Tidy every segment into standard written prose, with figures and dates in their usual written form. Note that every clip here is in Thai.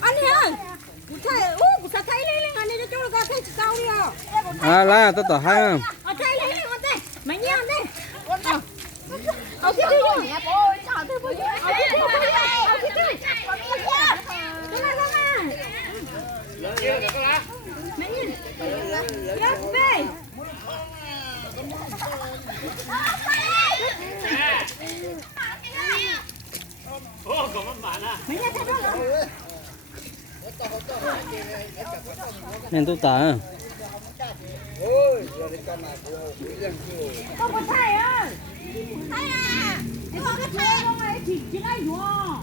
anh ơi thầyกูsẽ thấy lấy lên anh đi cho nó thấy sao đi à là tôi tỏ hai thấy lấy lên con đây mày nghe con đâyเอาที่นี่โอ้ยจ่าที่นี่เอาที่นี่เอาที่นี่ก็มาก็มาเยอะก็ละไม่ยินเยอะไปโอ้ก็มันหมานะไม่ใช่ใช่ด้วย nên tôi tả không có thầy ơi thầy à thì con cái thầy không này chỉ ai nhua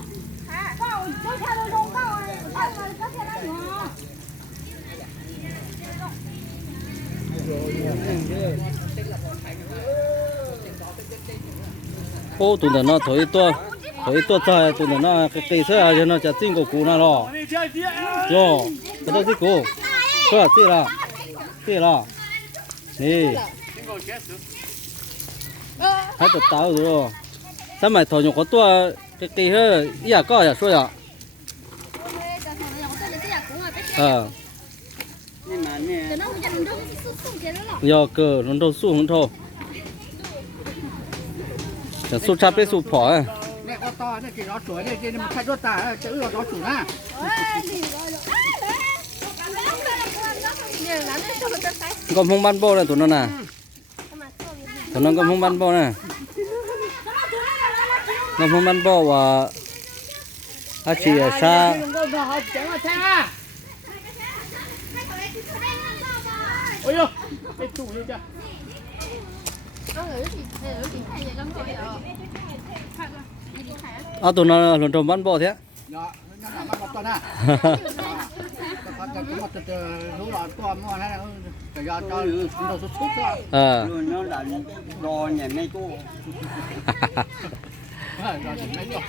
cậu có theo đôi đông cậu này cậu mà có theo ai nhua ô tụi nó thổi tua trời tụi nó cái cây sữa cho nó chặt tinh của cú nó lo rồi cái đó cái cú có gì là nè hay tự tạo rồi sao mày thổi nhục có tua cái cây hơi ý có à xuôi à giờ cờ nó đâu xuống không thôiจะสู้ชับไปสู้ผอเนี่ยอตเนี่ยกี่ล้อสวยเนี่ยที่มันใช้รถตาจะเอื้อล้อสูงนะก็พงบ้านโบ้เลยตัวนั้นน่ะตัวนั้นก็พงบ้านโบ้น่ะก็พงบ้านโบ้ว่าอาชีพชาโอ้ยไปตู่เลยจ้ะเอาตัวนั้นหล่นตรงบ้านโบ้เถอะ เนาะนั่นน่ะมันก็ตัวน่ะก็จะมาจะรู้หลอดตัวมั่วนะแต่ยอดจอเราสุดๆก็nó là đò nhà mấy cô rồiไม่จบ